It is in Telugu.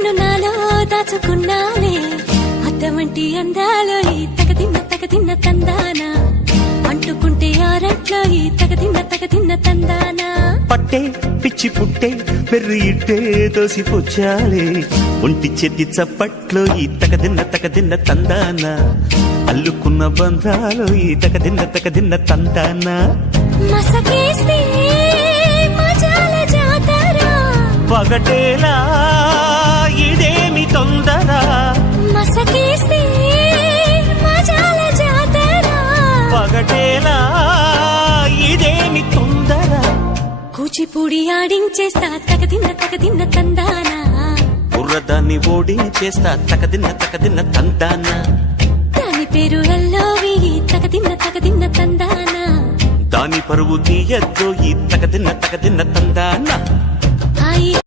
నిన్ను నాలో దాచుకున్నాలే అద్దమంటి అందాలో ఈ తగదిన్న తందానా అంటుకుంటే ఆరట్లో ఈ తగదిన్న తందానా పట్టే పిచ్చి పుట్టే పెర్రి ఇట్టే దోసిపుచ్చాలే ఒంటి చేతి చప్పట్లో ఈ తగదిన్న తందానా అల్లుకున్న బంధాలు ఈ తగదిన్న తందానా మసకేస్తే మజాల జాతర పగటేలా ఇదేమి తొందర మసకేస్తే మజాల జాతర పగటేలా ఇదేమి తొందర కూచిపూడి ఆడించేస్తా తగదిన్న తందానా బుర్రదాన్ని ఓడించేస్తా తగదిన్న తందానా దాని పేరు ఎల్లోవి తగదిన్న తందానా దాని పరువు తీయద్దు ఈ తగదిన్న తందానా